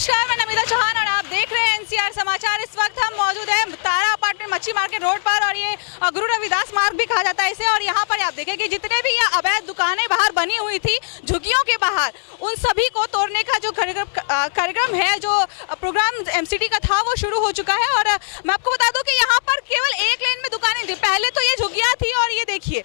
नमस्कार, मैं नमिता चौहान और आप देख रहे हैं एनसीआर समाचार। इस वक्त हम मौजूद हैं तारा अपार्टमेंट मच्छी मार्केट रोड पर और ये गुरु रविदास मार्ग भी कहा जाता है इसे। और यहाँ पर आप देखें कि जितने भी ये अवैध दुकानें बाहर बनी हुई थी झुग्गियों के बाहर, उन सभी को तोड़ने का जो कार्यक्रम है, जो प्रोग्राम एमसीडी का था, वो शुरू हो चुका है। और मैं आपको बता दूं कि यहाँ पर केवल एक लेन में दुकानें थी। पहले तो ये झुग्गियाँ थी और ये देखिए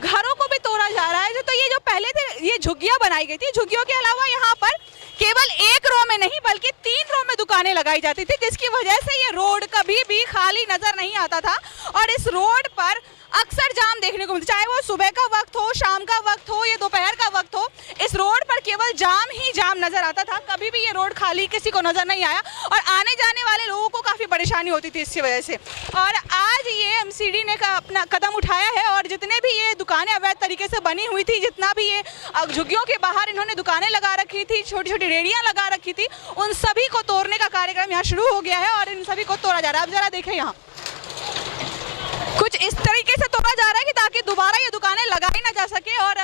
घरों को भी तोड़ा जा रहा है। तो ये जो पहले थे ये झुग्गियाँ बनाई गई थी, झुग्गियों के अलावा यहाँ पर केवल एक रो में नहीं बल्कि 3 रो में दुकानें लगाई जाती थी, जिसकी वजह से ये रोड कभी भी खाली नजर नहीं आता था। और इस रोड पर अक्सर जाम देखने को मिलता, चाहे वो सुबह का वक्त हो, शाम का वक्त हो या दोपहर का वक्त हो, इस रोड पर केवल जाम ही जाम नजर आता था। कभी भी ये रोड खाली किसी को नजर नहीं आया और आने जाने वाले लोगों को काफ़ी परेशानी होती थी इसकी वजह से। और आज ये एमसीडी ने अपना कदम उठाया है और जितने भी ये दुकानें अवैध तरीके से बनी हुई थी, जितना भी ये झुग्गियों के बाहर इन्होंने दुकानें लगा रखी थी, छोटी छोटी रेडियाँ लगा रखी थी, उन सभी को तोड़ने का कार्यक्रम यहाँ शुरू हो गया है और इन सभी को तोड़ा जा रहा है। अब जरा देखें, यहाँ कुछ इस तरीके से तोड़ा जा रहा है कि ताकि दोबारा ये दुकानें लगाई ना जा सके। और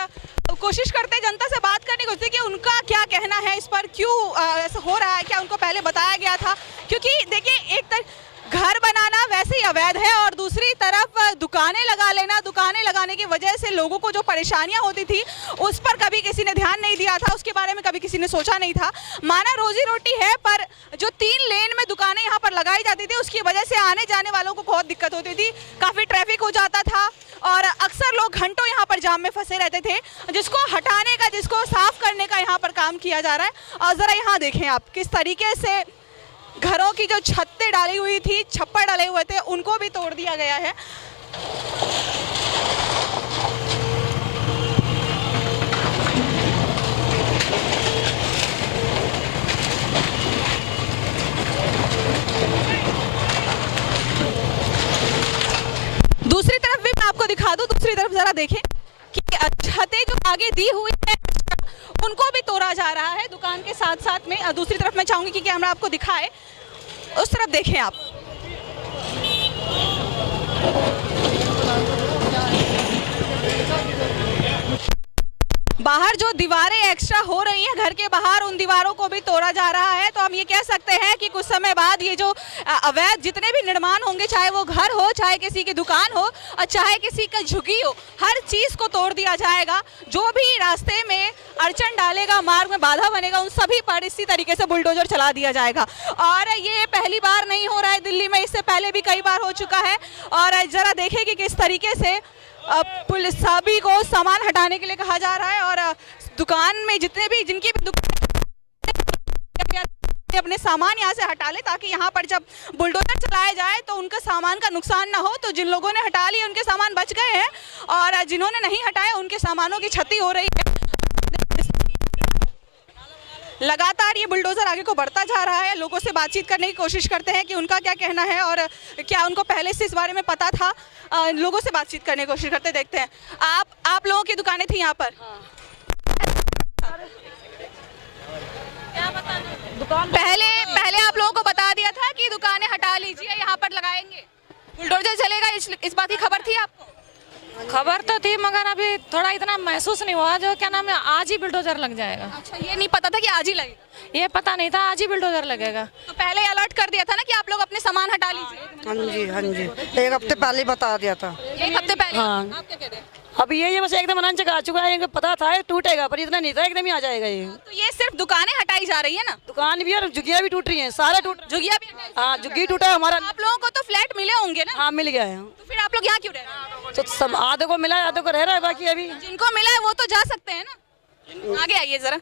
कोशिश करते जनता से बात करने की कोशिश कि उनका क्या कहना है इस पर, क्यों ऐसा हो रहा है, क्या उनको पहले बताया गया था। क्योंकि देखिए, एक घर बनाना वैसे ही अवैध है और दूसरी तरफ दुकानें लगा लेना, दुकानें लगाने की वजह से लोगों को जो परेशानियां होती थी उस पर कभी किसी ने ध्यान नहीं दिया था, उसके बारे में कभी किसी ने सोचा नहीं था। माना रोजी रोटी है, पर जो 3 लेन में दुकानें यहाँ पर लगाई जाती थी उसकी वजह से आने जाने वालों को बहुत दिक्कत होती थी, काफ़ी ट्रैफिक हो जाता था और अक्सर लोग घंटों यहाँ पर जाम में फंसे रहते थे, जिसको हटाने का, जिसको साफ करने का यहाँ पर काम किया जा रहा है। और ज़रा यहाँ देखें आप किस तरीके से घरों की जो छतें डाली हुई थी, छप्पर डाले हुए थे, उनको भी तोड़ दिया गया है। दूसरी तरफ भी मैं आपको दिखा दूं, दूसरी तरफ जरा देखें कि छतें जो आगे दी हुई है उनको भी तोड़ा जा रहा है दुकान के साथ साथ में। दूसरी तरफ मैं चाहूंगी कि कैमरा आपको दिखाए, उस तरफ देखें आप। बाहर जो दीवारें एक्स्ट्रा हो रही हैं घर के बाहर, उन दीवारों को भी तोड़ा जा रहा है। तो हम ये कह सकते हैं कि कुछ समय बाद ये जो अवैध जितने भी निर्माण होंगे, चाहे वो घर हो, चाहे किसी की दुकान हो और चाहे किसी का झुग्गी हो, हर चीज़ को तोड़ दिया जाएगा। जो भी रास्ते में अड़चन डालेगा, मार्ग में बाधा बनेगा, उन सभी पर इसी तरीके से बुलडोजर चला दिया जाएगा। और ये पहली बार नहीं हो रहा है दिल्ली में, इससे पहले भी कई बार हो चुका है। और ज़रा देखें कि किस तरीके से पुलिस सभी को सामान हटाने के लिए कहा जा रहा है और दुकान में जितने भी जिनकी भी दुकान अपने सामान यहाँ से हटा ले, ताकि यहाँ पर जब बुलडोजर चलाया जाए तो उनका सामान का नुकसान ना हो। तो जिन लोगों ने हटा लिए उनके सामान बच गए हैं और जिन्होंने नहीं हटाए उनके सामानों की क्षति हो रही है। लगातार ये बुलडोजर आगे को बढ़ता जा रहा है। लोगों से बातचीत करने की कोशिश करते हैं कि उनका क्या कहना है और क्या उनको पहले से इस बारे में पता था। लोगों से बातचीत करने की कोशिश करते, देखते हैं। आप लोगों की दुकानें थी यहाँ पर? पहले आप लोगों को बता दिया था कि दुकानें हटा लीजिए, यहाँ पर लगाएंगे, बुलडोजर चलेगा, इस बात की खबर थी आपको? खबर तो थी, मगर अभी थोड़ा इतना महसूस नहीं हुआ। जो क्या नाम है, आज ही बुलडोजर लग जाएगा। अच्छा, ये नहीं पता था कि आज ही लगेगा? ये पता नहीं था, आज ही बुलडोजर लगेगा। तो पहले अलर्ट कर दिया था ना कि आप लोग अपने सामान हटा लीजिए? हाँ जी, हाँ जी, 1 हफ्ते पहले बता दिया था। 1 हफ्ते पहले? हाँ। आप क्या कहते हैं? अब ये बस एकदम अनाज आ चुका है, इनको पता था टूटेगा, पर इतना नहीं था, एकदम ही आ जाएगा ये। तो ये सिर्फ दुकानें हटाई जा रही है ना? दुकान भी और झुग्गियाँ भी टूट रही हैं, सारा टूट। झुग्गियाँ भी हटाई? हाँ, झुग्गी टूटा है हमारा। आप लोगों को तो फ्लैट मिले होंगे ना? हाँ, मिल गया है। तो फिर आप लोग यहाँ क्यों रह रहे हैं? तो सब आधे को मिला है, आधे को रह रहा है, बाकी अभी जिनको मिला है वो तो जा सकते हैं ना। आगे आइए जरा।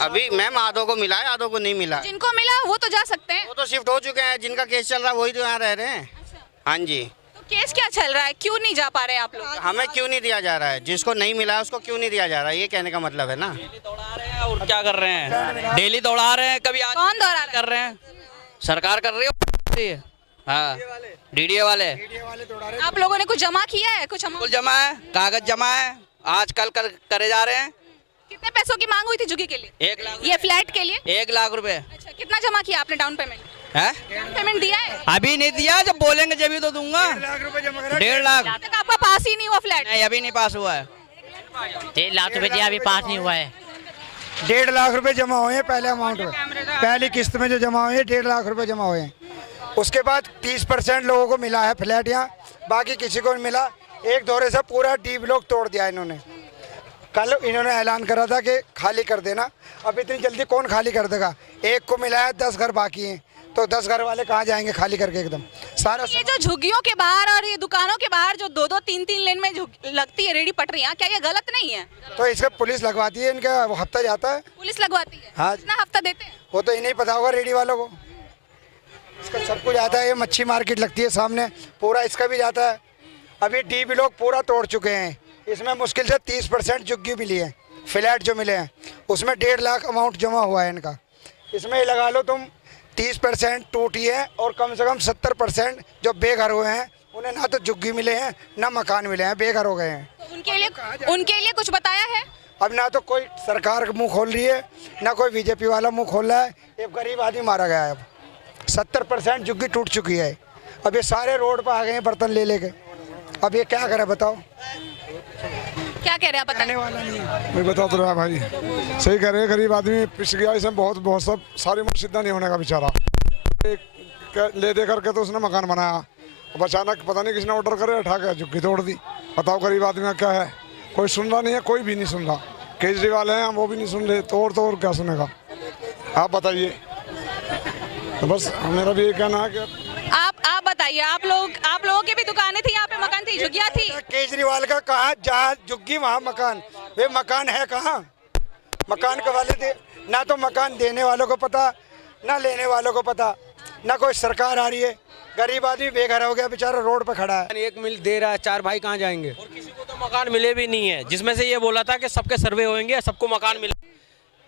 अभी मैम आधों को मिला है, आधों को नहीं मिला। जिनको मिला वो तो जा सकते हैं। वो तो शिफ्ट हो चुके हैं, जिनका केस चल रहा है वही तो यहाँ रह रहे हैं। हाँ जी। तो केस क्या चल रहा है, क्यों नहीं जा पा रहे आप लोग? हमें क्यों नहीं दिया जा रहा है? जिसको नहीं मिला है उसको क्यों नहीं दिया जा रहा है, ये कहने का मतलब है ना। डेली दौड़ा रहे हैं और क्या कर रहे हैं, डेली दौड़ा रहे हैं। कभी आज कौन दौड़ा रहा है? कर रहे हैं, सरकार कर रही है। हाँ, डीडीए वाले। आप लोगों ने कुछ जमा किया है? कुछ कुल जमा है, कागज जमा है, आज कल करे जा रहे हैं। कितने पैसों की मांग हुई थी झुग्गी के लिए? 1 लाख। ये फ्लैट के लिए? 1 लाख रुपए अच्छा, कितना जमा किया आपने डाउन पेमेंट? है? डाउन पेमेंट दिया है? अभी नहीं दिया, जब बोलेंगे जब ही तो दूंगा। 1.5 लाख। जब तक आपका पास ही नहीं हुआ फ्लैट? नहीं, अभी नहीं पास हुआ है। 3 लाख रुपए दिया, अभी पास नहीं हुआ है। 1.5 लाख रुपए जमा हुए हैं पहले अमाउंट में, पहली किस्त में जो जमा हुए हैं 1.5 लाख रुपए जमा हुए हैं। उसके बाद 30% लोगों को मिला है फ्लैट यहाँ, बाकी किसी को नहीं मिला। एक दौरे से पूरा डी ब्लॉक तोड़ दिया इन्होंने। कल इन्होंने ऐलान करा था कि खाली कर देना, अब इतनी जल्दी कौन खाली कर देगा? एक को मिला है, 10 घर बाकी हैं, तो 10 घर वाले कहाँ जाएंगे खाली करके एकदम सारा। ये जो झुग्गियों के बाहर और ये दुकानों के बाहर जो 2-2, 3-3 लेन में लगती है रेडी पटरियां, क्या ये गलत नहीं है? तो इसका पुलिस लगवाती है, इनका वो हफ्ता जाता है। पुलिस लगवाती है? हाँ। कितना हफ्ता देते हैं? वो तो इन्हें पता होगा रेडी वालों को, इसका सब कुछ आता है। ये मच्छी मार्केट लगती है सामने, पूरा इसका भी जाता है। अभी डी ब्लॉक पूरा तोड़ चुके हैं, इसमें मुश्किल से 30% झुग्गी मिली है। फ्लैट जो मिले हैं उसमें 1.5 लाख अमाउंट जमा हुआ है इनका। इसमें ही लगा लो तुम 30% टूटी है, और कम से कम 70% जो बेघर हुए हैं उन्हें ना तो झुग्गी मिले हैं ना मकान मिले हैं, बेघर हो गए हैं। तो उनके लिए कुछ बताया है? अब ना तो कोई सरकार मुंह खोल रही है, ना कोई बीजेपी वाला मुंह खोल रहा है। एक गरीब आदमी मारा गया है। अब 70% झुग्गी टूट चुकी है। अब ये सारे रोड पर आ गए हैं बर्तन ले लेके। अब ये क्या करे बताओ? क्या कह रहे हैं बताने वाला नहीं है। मैं बता तो रहा भाई, सही कह रहे हैं। गरीब आदमी पिस गया, इसमें बहुत सब सारी मुसीबत नहीं होने का बेचारा। ले दे करके तो उसने मकान बनाया, अब अचानक पता नहीं किसने ऑर्डर करे, उठा के झुग्गी तोड़ दी। बताओ गरीब आदमी का क्या है? कोई सुन रहा नहीं है, कोई भी नहीं सुन रहा। केजरीवाल हैं वो भी नहीं सुन रहे, तो और क्या सुनेगा? आप बताइए। तो बस मेरा भी ये कहना है कि आप बताइए, आप लोगों की भी दुकानें थी यहाँ पे, मकान थी, झुग्गियाँ थी? केजरीवाल का कहा जहाँ झुग्गी वहाँ मकान, वे मकान है कहाँ? मकान के वाले दे ना, तो मकान देने वालों को पता ना लेने वालों को पता, ना कोई सरकार आ रही है। गरीब आदमी बेघर हो गया बेचारा, रोड पे खड़ा है। एक मिल दे रहा है, 4 भाई कहाँ जाएंगे? और किसी को तो मकान मिले भी नहीं है, जिसमें से ये बोला था कि सबके सर्वे होंगे, सबको मकान मिले।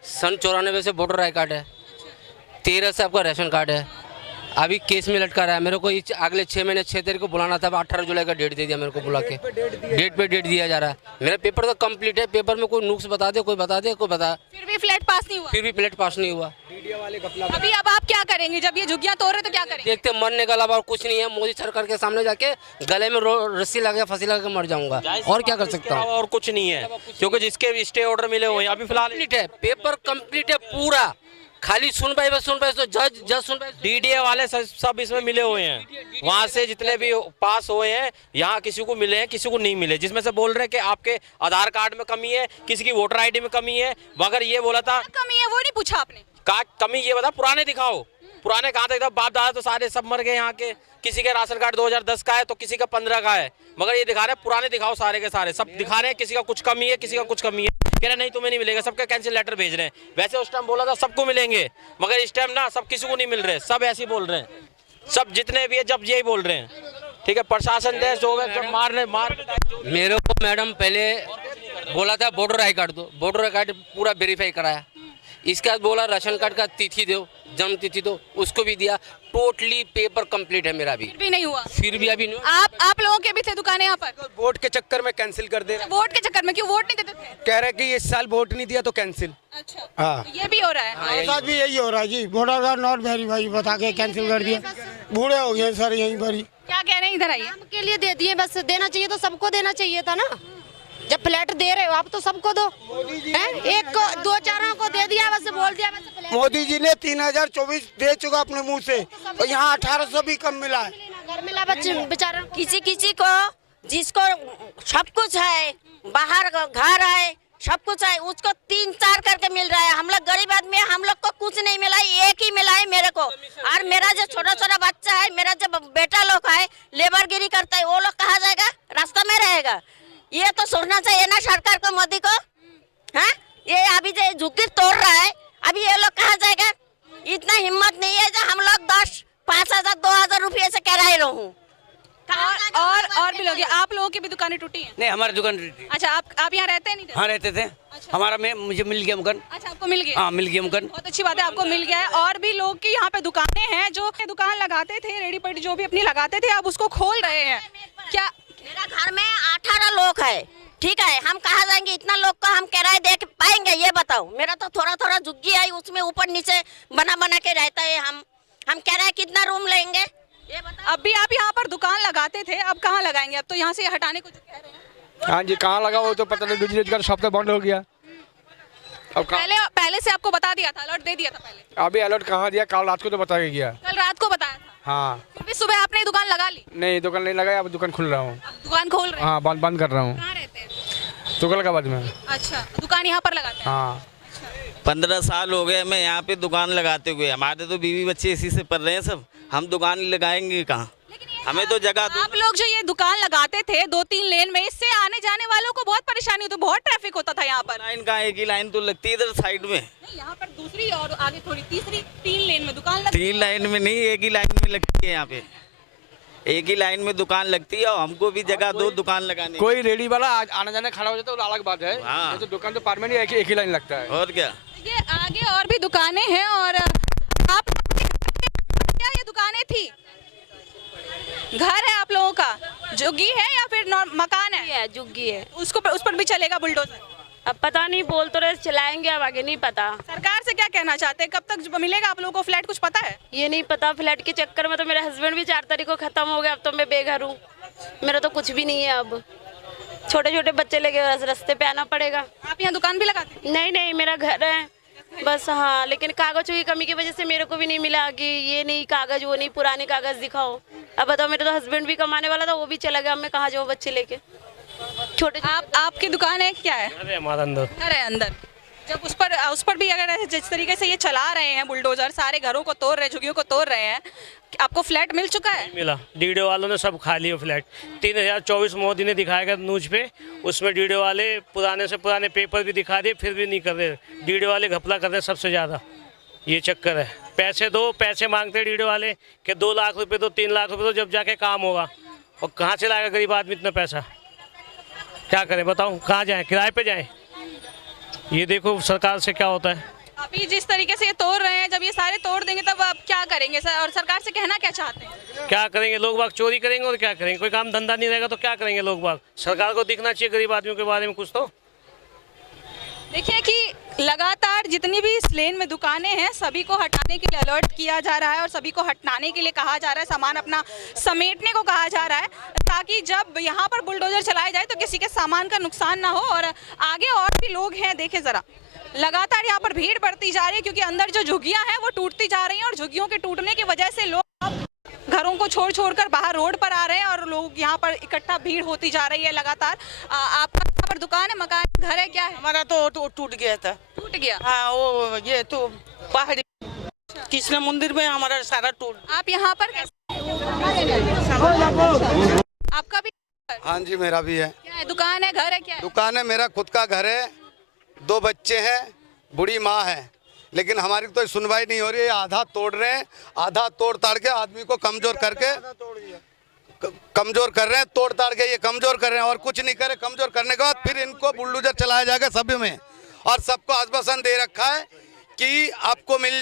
सन 94 से वोटर आई कार्ड है, 13 से आपका राशन कार्ड है। अभी केस में लटका रहा है। मेरे को अगले 6 महीने 6 तारीख को बुलाना था, 18 जुलाई का डेट दे दिया मेरे को बुला के। डेट पे डेट दिया जा रहा है। मेरा पेपर तो कंप्लीट है, पेपर में कोई नुक्स बता दे, कोई बता दे, कोई बता। फिर भी फ्लैट पास नहीं हुआ? फिर भी फ्लैट पास नहीं हुआ। अभी अब आप क्या करेंगे जब ये झुग्गियाँ तोड़ रहे तो क्या करेंगे? देखते मरने का अलावा और कुछ नहीं है। मोदी सरकार के सामने जाके गले में रस्सी लगा, फांसी लगा के मर जाऊंगा, और क्या कर सकता हूँ? और कुछ नहीं है, क्योंकि जिसके स्टे ऑर्डर मिले हुए हैं अभी फिलहाल है, पेपर कंप्लीट है पूरा, खाली सुनवाई बस सुनवाई, तो जज सुनवाई। डीडीए वाले सब इसमें मिले हुए हैं। वहाँ से जितने भी पास हुए हैं यहाँ किसी को मिले हैं, किसी को नहीं मिले। जिसमें से बोल रहे हैं कि आपके आधार कार्ड में कमी है, किसी की वोटर आईडी में कमी है। मगर ये बोला था कमी है, वो नहीं पूछा आपने? कमी ये बता, पुराने दिखाओ। पुराने कहाँ तक? बाप दादा तो सारे सब मर गए यहाँ के। किसी का राशन कार्ड 2010 का है तो किसी का 15 का है। मगर ये दिखा रहे पुराने दिखाओ, सारे के सारे सब दिखा रहे हैं। किसी का कुछ कमी है, किसी का कुछ कमी है। कह रहे नहीं तुम्हें नहीं मिलेगा, सबका कैंसिल लेटर भेज रहे हैं। वैसे उस टाइम बोला था सबको मिलेंगे, मगर इस टाइम ना सब किसी को नहीं मिल रहे, सब ऐसे ही बोल रहे हैं। सब जितने भी है जब यही बोल रहे हैं। ठीक है, प्रशासन देश हो गए मार। मेरे को मैडम पहले बोला था वोटर आई कार्ड दो, वोटर आई कार्ड पूरा वेरीफाई कराया। इसके बाद बोला राशन कार्ड का तिथि दो, जन्म तिथि दो, उसको भी दिया। टोटली पेपर कंप्लीट है मेरा भी नहीं हुआ। फिर भी अभी नहीं। आप लोगों के भी थे दुकानें यहाँ पर? वोट के चक्कर में कैंसिल कर दे। वोट के चक्कर में क्यों? वोट नहीं देते थे? कह रहे कि इस साल वोट नहीं दिया तो कैंसिल। अच्छा, हाँ, ये भी हो रहा है। हमारे साथ भी यही हो रहा है जी। वोटर कार्ड नॉट वेरीफाई बता के कैंसिल कर दिया। बूढ़े हो गए सर यहीं पर ही। क्या कह रहे हैं? इधर आइए। के लिए दे दिए, बस देना चाहिए तो सबको देना चाहिए था ना। जब फ्लैट दे रहे हो आप तो सबको दो। एक को 2-4 को दे दिया, बस बोल दिया बस। मोदी जी ने 3024 दे चुका अपने मुंह से, और यहाँ 1800 भी कम मिला है। घर मिला बच्चे बेचारा। किसी को जिसको सब कुछ है, बाहर घर है, सब कुछ है, उसको 3-4 करके मिल रहा है। हम लोग गरीब आदमी है, हम लोग को कुछ नहीं मिला, एक ही मिला है मेरे को। और मेरा जो छोटा बच्चा है, मेरा जो बेटा लोग है, लेबरगिरी करता है, वो लोग कहाँ जाएगा? रास्ता में रहेगा। ये तो सोचना चाहिए ना सरकार को, मोदी को। हाँ, ये अभी जो झुग्गी तोड़ रहा है, अभी ये लोग कहाँ जाएगा? इतना हिम्मत नहीं है जो हम लोग 10-5,000 2,000 रुपये से किराए रहूं। और भी लोग, आप लोगों की भी दुकानें टूटी हैं? नहीं, हमारी दुकान टूटी। अच्छा, आप यहाँ रहते नहीं थे? हाँ, रहते थे। अच्छा। हमारा मुझे मिल गया मकान। अच्छा, आपको मिल गया? हाँ, मिल गया मकान। बहुत अच्छी बात है, आपको मिल गया है। और भी लोग की यहाँ पे दुकानें हैं जो दुकान लगाते थे, रेडी पेडी जो भी अपनी लगाते थे, अब उसको खोल रहे हैं। क्या? मेरा घर में 18 लोग है, ठीक है, हम कहाँ जाएंगे? इतना लोग को हम किराए दे पाएंगे? ये बताओ। मेरा तो थोड़ा झुग्गी आई, उसमें ऊपर नीचे बना के रहता है। हम किराए कितना रूम लेंगे ये बताओ। अब भी आप यहाँ पर दुकान लगाते थे, अब कहाँ लगाएंगे? अब तो यहाँ से हटाने को जो कह रहे हैं। हाँ जी, कहाँ लगा वो तो पता नहीं। बिजनेस का शॉप तो बंद हो गया। अब पहले से आपको बता दिया था, अलर्ट दे दिया था पहले? अभी अलर्ट कहाँ दिया, कल रात को तो बताया गया। कल रात को बताया था? हाँ। फिर भी सुबह आपने दुकान लगा ली? नहीं, दुकान नहीं लगाया, अब दुकान खुल रहा हूँ। दुकान खोल रहे हैं? हाँ, बंद कर रहा हूँ। कहाँ रहते हैं? तुगलकाबाद में। अच्छा, दुकान यहाँ पर लगाते हैं? हाँ। 15 साल हो गए हमें यहाँ पे दुकान लगाते हुए। हमारे तो बीवी बच्चे इसी से पल रहे हैं सब, हम दुकान लगाएंगे कहाँ? हमें तो जगह दो। आप लोग जो ये दुकान लगाते थे 2-3 लेन में, इससे आने जाने वालों को बहुत परेशानी होती, बहुत ट्रैफिक होता था यहाँ पर। लाइन कहाँ, एक ही लाइन तो लगती है इधर साइड में। नहीं, यहाँ पर दूसरी और आगे थोड़ी तीसरी 3 लेन में दुकान लगती 3 लाइन में नहीं, एक ही लाइन में लगती है यहाँ पे। एक ही लाइन में दुकान लगती है और हमको भी जगह दो दुकान लगाने। कोई रेडी वाला आना जाना खड़ा हो जाता है तो अलग बात है। हाँ। ये तो दुकान तो परमानेंट एक ही लाइन लगता है। और क्या, ये आगे और भी दुकानें हैं। और आप क्या ये दुकानें थी? घर है आप लोगों का, झुग्गी है या फिर मकान है? झुग्गी है। उसको उस पर भी चलेगा बुलडोजर? अब पता नहीं, बोल तो रहे चलाएंगे, अब आगे नहीं पता। सरकार से क्या कहना चाहते हैं, कब तक मिलेगा आप लोगों को फ्लैट, कुछ पता है? ये नहीं पता, फ्लैट के चक्कर में तो मेरा हस्बैंड भी 4 तारीख को खत्म हो गया, अब तो मैं बेघर हूँ, मेरा तो कुछ भी नहीं है। अब छोटे छोटे बच्चे लेके रास्ते पे आना पड़ेगा। आप यहाँ दुकान भी लगाते हैं? नहीं, मेरा घर है बस। हाँ, लेकिन कागजों की कमी की वजह से मेरे को भी नहीं मिला कि ये नहीं कागज, वो नहीं, पुराने कागज दिखाओ। अब बताओ, मेरा तो हस्बैंड भी कमाने वाला था, वो भी चला गया, अब मैं कहाँ जाऊँ बच्चे लेके? छोटे आपकी दुकान है क्या है? अरे हमारा अंदर घर है अंदर। जब उस पर भी अगर जिस तरीके से ये चला रहे हैं बुलडोजर, सारे घरों को तोड़ रहे हैं, झुग्गियों को तोड़ रहे हैं, आपको फ्लैट मिल चुका है? मिला, डीडीओ वालों ने सब खा लिए फ्लैट। 3024 मोदी ने दिखाया गया न्यूज पे, उसमें डीडीओ वाले पुराने से पुराने पेपर भी दिखा दिए, फिर भी नहीं कर रहे। डीडीओ वाले घपला कर रहे हैं सबसे ज़्यादा, ये चक्कर है। पैसे दो, पैसे मांगते हैं डीडीओ वाले कि 2 लाख रुपये दो, 3 लाख रुपये दो, जब जाके काम होगा। और कहाँ से लाएगा गरीब आदमी इतना पैसा? क्या करें बताओ, कहाँ जाएँ, किराए पे जाएँ? ये देखो सरकार से क्या होता है। अभी जिस तरीके से ये तोड़ रहे हैं, जब ये सारे तोड़ देंगे तब आप क्या करेंगे सर? और सरकार से कहना क्या चाहते हैं? क्या करेंगे, लोग बाग चोरी करेंगे और क्या करेंगे? कोई काम धंधा नहीं रहेगा तो क्या करेंगे लोग बाग? सरकार को दिखना चाहिए गरीब आदमियों के बारे में कुछ तो। देखिए कि लगातार जितनी भी इस लेन में दुकानें हैं, सभी को हटाने के लिए अलर्ट किया जा रहा है और सभी को हटाने के लिए कहा जा रहा है, सामान अपना समेटने को कहा जा रहा है, ताकि जब यहाँ पर बुलडोजर चलाए जाए तो किसी के सामान का नुकसान ना हो। और आगे और भी लोग हैं, देखें ज़रा, लगातार यहाँ पर भीड़ बढ़ती जा रही है क्योंकि अंदर जो झुग्गियाँ हैं वो टूटती जा रही हैं और झुग्गियों के टूटने की वजह से लोग घरों को छोड़कर बाहर रोड पर आ रहे हैं और लोग यहाँ पर इकट्ठा भीड़ होती जा रही है लगातार। आपका यहाँ पर दुकान है, मकान, घर है, क्या है? हमारा तो टूट गया था। टूट गया? हाँ, वो ये तो पहाड़ी कृष्ण मंदिर में हमारा सारा टूट। आप यहाँ पर आपका भी? हाँ जी, मेरा भी है। क्या है, दुकान है, घर है, क्या है? दुकान है, मेरा खुद का घर है, 2 बच्चे हैं, बूढ़ी माँ है, लेकिन हमारी तो सुनवाई नहीं हो रही है। आधा तोड़ रहे हैं, आधा तोड़ ताड़ के आदमी को कमजोर करके कमजोर कर रहे हैं, तोड़ ताड़ के ये कमजोर कर रहे हैं और कुछ नहीं करे। कमजोर करने के बाद फिर इनको बुलडोजर चलाया जाएगा सभी में, और सबको आश्वासन दे रखा है कि आपको मिल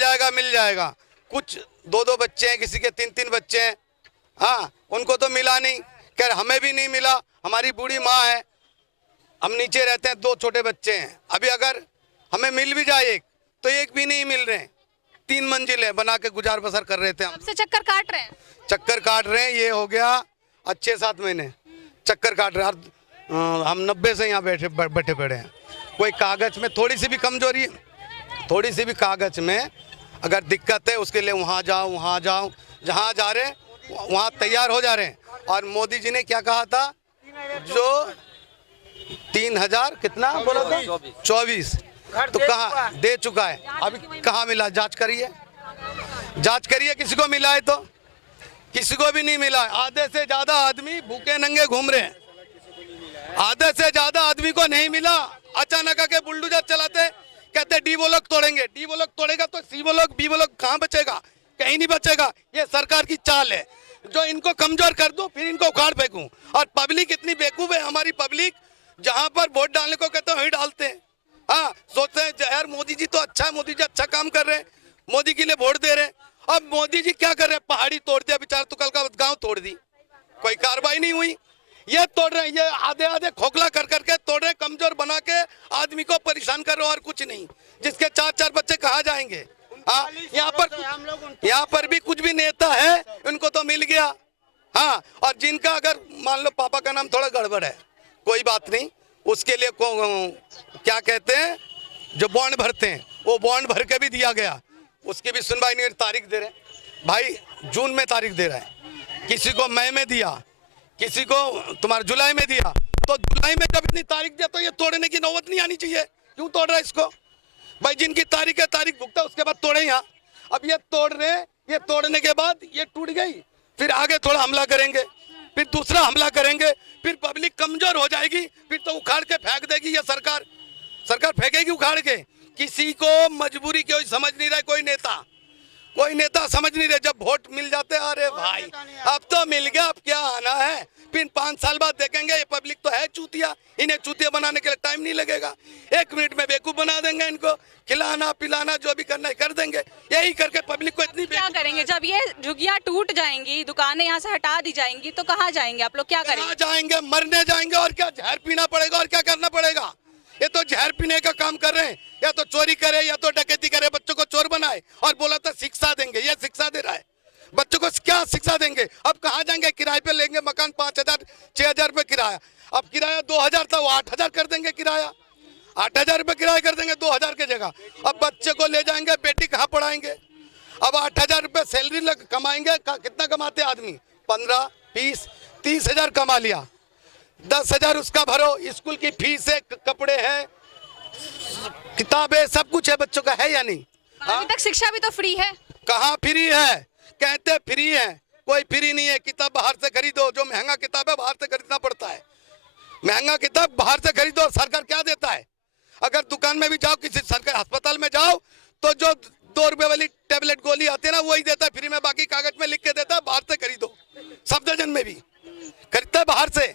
जाएगा। कुछ 2-2 बच्चे हैं, किसी के 3-3 बच्चे हैं, हाँ, उनको तो मिला नहीं। खैर, हमें भी नहीं मिला, हमारी बूढ़ी माँ है, हम नीचे रहते हैं, 2 छोटे बच्चे हैं। अभी अगर हमें मिल भी जाए तो एक भी नहीं मिल रहे। 3 मंजिल है, बना के गुजार बसर कर रहे थे हम। सबसे चक्कर काट रहे हैं? चक्कर काट रहे हैं, ये हो गया 6-7 महीने चक्कर काट रहे हैं। हम 90 से यहाँ बैठे पड़े हैं। कोई कागज में थोड़ी सी भी कमजोरी, थोड़ी सी भी कागज में अगर दिक्कत है, उसके लिए वहाँ जाओ, जहाँ जा रहे हैं वहाँ तैयार हो जा रहे हैं। और मोदी जी ने क्या कहा था, जो 3000 कितना बोला था, 24, तो कहाँ दे चुका है, अभी कहाँ मिला? जांच करिए, किसी को मिला है तो? किसी को भी नहीं मिला। आधे से ज्यादा आदमी भूखे नंगे घूम रहे हैं, आधे से ज्यादा आदमी को नहीं मिला। अचानक आके बुलडोजर चलाते, कहते डी ब्लॉक तोड़ेंगे। डी ब्लॉक तोड़ेगा तो सी ब्लॉक, बी ब्लॉक कहाँ बचेगा? कहीं नहीं बचेगा। ये सरकार की चाल है, जो इनको कमजोर कर दूं फिर इनको उखाड़ फेंकूं। और पब्लिक इतनी बेवकूफ है, हमारी पब्लिक जहां पर वोट डालने को कहते हैं वहीं डालते हैं। हाँ, सोचते हैं यार मोदी जी तो अच्छा है, मोदी जी अच्छा काम कर रहे हैं, मोदी के लिए वोट दे रहे हैं। अब मोदी जी क्या कर रहे हैं? पहाड़ी तोड़ दिया बेचारा, तो कल का गांव तोड़ दी, कोई कार्रवाई नहीं हुई। ये तोड़ रहे हैं, ये आधे खोखला कर करके तोड़ रहे हैं, कमजोर बना के आदमी को परेशान कर रहे हो और कुछ नहीं। जिसके 4-4 बच्चे कहाँ जाएंगे? हाँ, यहाँ पर भी कुछ भी नेता है, उनको तो मिल गया। हाँ, और जिनका अगर मान लो पापा का नाम थोड़ा गड़बड़ है, कोई बात नहीं, उसके लिए क्या कहते हैं, जो बॉन्ड भरते हैं वो बॉन्ड भर के भी दिया गया, उसकी भी सुनवाई नहीं, तारीख दे रहे हैं भाई, जून में तारीख दे रहा है, किसी को मई में दिया, किसी को तुम्हारा जुलाई में दिया, तो जुलाई में जब इतनी तारीख दिया तो ये तोड़ने की नौबत नहीं आनी चाहिए। क्यों तोड़ रहा है इसको भाई? जिनकी तारीख है तारीख भुगता, उसके बाद तोड़े यहाँ। अब ये तोड़ रहे हैं, ये तोड़ने के बाद ये टूट गई, फिर आगे थोड़ा हमला करेंगे, फिर दूसरा हमला करेंगे, फिर पब्लिक कमजोर हो जाएगी, फिर तो उखाड़ के फेंक देगी ये सरकार। सरकार फेंकेगी उखाड़ के। किसी को मजबूरी कोई समझ नहीं रहा, कोई नेता समझ नहीं रहे। जब वोट मिल जाते, अरे भाई अब तो मिल गया, अब क्या आना है, फिर 5 साल बाद देखेंगे ये पब्लिक तो है चूतिया, इन्हें चूतिया बनाने के लिए टाइम नहीं लगेगा, 1 मिनट में बेवकूफ बना देंगे, इनको खिलाना पिलाना जो भी करना है कर देंगे। यही करके पब्लिक को इतनी क्या करेंगे जब ये झुग्गियां टूट जाएंगी, दुकानें यहाँ से हटा दी जाएंगी, तो कहाँ जाएंगे आप लोग? क्या करेंगे? जाएंगे, मरने जाएंगे, और क्या जहर पीना पड़ेगा, और क्या करना पड़ेगा। ये तो जहर पीने का काम कर रहे हैं, या तो चोरी करे या तो डकैती करे, बच्चों को चोर बनाए और बोला था शिक्षा देंगे, ये शिक्षा दे रहा है। बच्चों को क्या शिक्षा देंगे? अब कहाँ जाएंगे? किराए पे लेंगे मकान, 5,000 6,000 रुपये किराया, अब किराया 2,000 था, वो 8,000 कर देंगे किराया, 8,000 रुपये किराया कर देंगे 2,000 की जगह। अब बच्चे को ले जाएंगे, बेटी कहाँ पढ़ाएंगे? अब 8,000 रुपये सैलरी कमाएंगे, कितना कमाते आदमी? 15, 20, 30,000 कमा लिया, 10,000 उसका भरो, स्कूल की फीस है, कपड़े हैं, किताबें, सब कुछ है बच्चों का, है या नहीं? अभी तक शिक्षा भी तो फ्री है। कहाँ फ्री है? कहते फ्री है, कोई फ्री नहीं है। किताब बाहर से खरीदो, जो महंगा किताब है बाहर से खरीदना पड़ता है, महंगा किताब बाहर से खरीदो। सरकार क्या देता है? अगर दुकान में भी जाओ, किसी सरकारी अस्पताल में जाओ, तो जो 2 रुपए वाली टेबलेट गोली आती है ना, वही देता है फ्री में, बाकी कागज में लिख के देता है बाहर से खरीदो। सफदरजंग में भी खरीदता है बाहर से,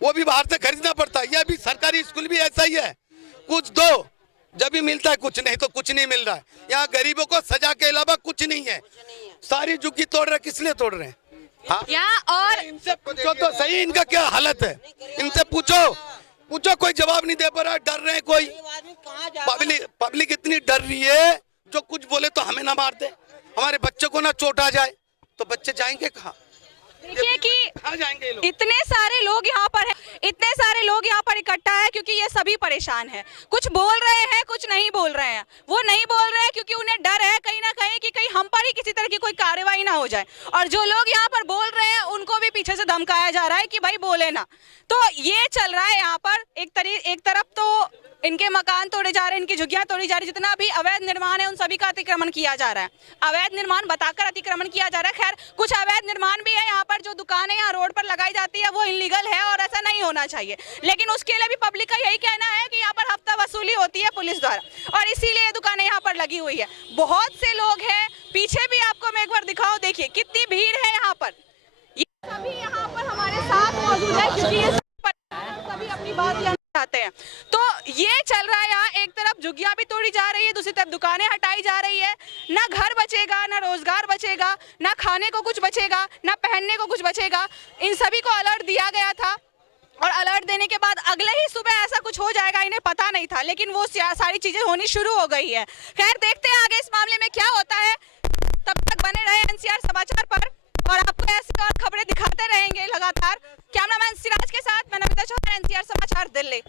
वो भी बाहर से खरीदना पड़ता है। यह भी सरकारी स्कूल भी ऐसा ही है, कुछ दो जब भी मिलता है, कुछ नहीं तो कुछ नहीं मिल रहा है। यहाँ गरीबों को सजा के अलावा कुछ नहीं है। सारी झुग्गी तोड़ रहे, किस लिए तोड़ रहे हैं? यहाँ और इनसे पूछो तो सही, इनका क्या हालत है, इनसे पूछो, कोई जवाब नहीं दे पा रहा, डर रहे हैं। कोई पब्लिक इतनी डर रही है, जो कुछ बोले तो हमें ना मार दे, हमारे बच्चों को ना चोट आ जाए, तो बच्चे जाएंगे कहाँ? देखिए कि इतने सारे लोग यहाँ पर हैं, इतने सारे लोग यहाँ पर इकट्ठा है क्योंकि ये सभी परेशान हैं। कुछ बोल रहे हैं, कुछ नहीं बोल रहे हैं। वो नहीं बोल रहे हैं क्योंकि उन्हें डर है कहीं ना कहीं कि कहीं हम पर ही किसी तरह की कोई कार्रवाई ना हो जाए, और जो लोग यहाँ पर बोल रहे हैं उनको भी पीछे से धमकाया जा रहा है कि भाई बोले ना। तो ये चल रहा है यहाँ पर। एक तरफ तो इनके मकान तोड़े जा रहे हैं, इनकी झुग्गियां तोड़ी जा रही, जितना भी अवैध निर्माण है उन सभी का अतिक्रमण किया जा रहा है। अवैध निर्माण बताकर अतिक्रमण किया जा रहा है। खैर कुछ अवैध निर्माण भी है यहाँ पर, जो दुकानें यहाँ रोड पर लगाई जाती है वो इलीगल है और ऐसा नहीं होना चाहिए, लेकिन उसके लिए भी पब्लिक का यही कहना है कि यहाँ पर हफ्ता वसूली होती है पुलिस द्वारा, और इसीलिए ये दुकानें यहाँ पर लगी हुई है। बहुत से लोग हैं, पीछे भी आपको मैं एक बार दिखाऊं, देखिए कितनी भीड़ है यहाँ पर। ये सभी यहाँ पर हमारे साथ मौजूद है क्योंकि ये सभी अपनी बात कहना चाहते हैं। तो ये चल रहा है यहाँ, एक तरफ झुग्गियां भी तोड़ी जा रही है, दूसरी तरफ दुकानें हटाई जा रही है। ना घर बचेगा, ना रोजगार बचेगा, ना खाने को कुछ बचेगा, ना पहनने को कुछ बचेगा। इन सभी को अलर्ट दिया गया था, और अलर्ट देने के बाद अगले ही सुबह ऐसा कुछ हो जाएगा इन्हें पता नहीं था, लेकिन वो सारी चीजें होनी शुरू हो गई है। खैर देखते हैं आगे इस मामले में क्या होता है। तब तक बने रहे एनसीआर समाचार पर, और आपको ऐसी और खबरें दिखाते रहेंगे लगातार। कैमरामैन सिराज के साथ मैं नमिता चौहान, एनसीआर समाचार दिल्ली।